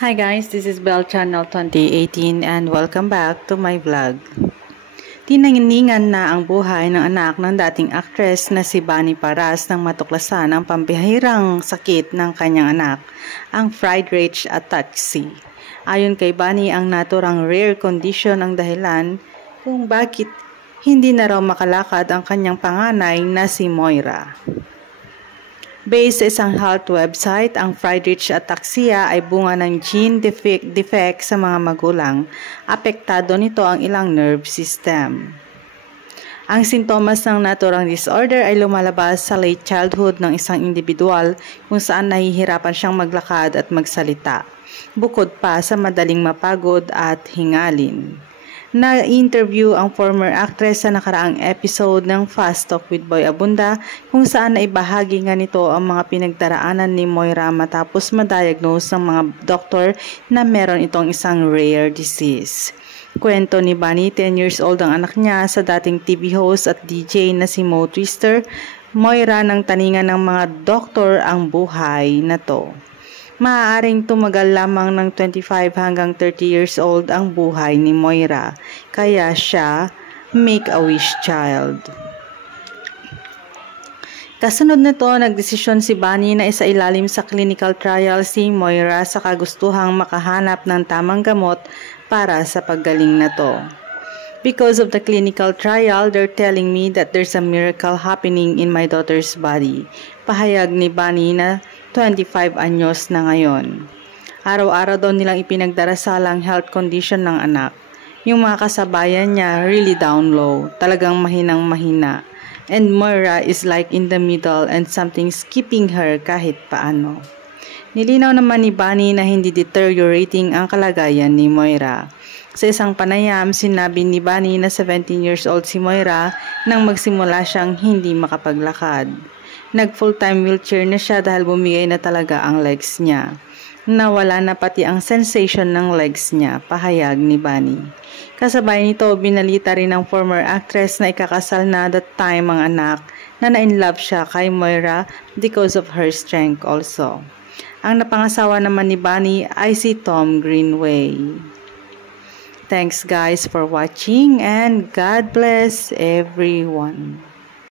Hi guys, this is Bell Channel 2018 and welcome back to my vlog. Tinaningan na ang buhay ng anak ng dating actress na si Bunny Paras nang matuklasan ang pambihirang sakit ng kanyang anak, ang Friedreich ataxia. Ayon kay Bunny, ang naturang rare condition ang dahilan kung bakit hindi na raw makalakad ang kanyang panganay na si Moira. Based sa isang health website, ang Friedreich ataxia ay bunga ng gene defect sa mga magulang. Apektado nito ang ilang nerve system. Ang sintomas ng naturang disorder ay lumalabas sa late childhood ng isang individual kung saan nahihirapan siyang maglakad at magsalita, bukod pa sa madaling mapagod at hingalin. Na-interview ang former actress sa nakaraang episode ng Fast Talk with Boy Abunda kung saan naibahagi nga nito ang mga pinagdaraanan ni Moira matapos ma-diagnose ng mga doktor na meron itong isang rare disease. Kwento ni Bunny, 10 years old ang anak niya sa dating TV host at DJ na si Mo Twister. Moira ng taningan ng mga doktor ang buhay na to. Maaaring tumagal lamang ng 25 hanggang 30 years old ang buhay ni Moira, kaya siya make-a-wish child. Kasunod nito, nagdesisyon si Bunny na isailalim sa clinical trial si Moira sa kagustuhang makahanap ng tamang gamot para sa paggaling na to. Because of the clinical trial, they're telling me that there's a miracle happening in my daughter's body. Pahayag ni Bunny na 25 anyos na ngayon. Araw-araw daw nilang ipinagdarasal ang health condition ng anak. Yung mga kasabayan niya really down low, talagang mahinang-mahina. And Moira is like in the middle and something's keeping her kahit paano. Nilinaw naman ni Bunny na hindi deteriorating ang kalagayan ni Moira. Sa isang panayam, sinabi ni Bunny na 17 years old si Moira nang magsimula siyang hindi makapaglakad. Nag full-time wheelchair na siya dahil bumigay na talaga ang legs niya. Nawala na pati ang sensation ng legs niya, pahayag ni Bunny. Kasabay nito, binalita rin ng former actress na ikakasal na that time ang anak na na-inlove siya kay Moira because of her strength also. Ang napangasawa naman ni Bunny ay si Tom Greenway. Thanks guys for watching and God bless everyone.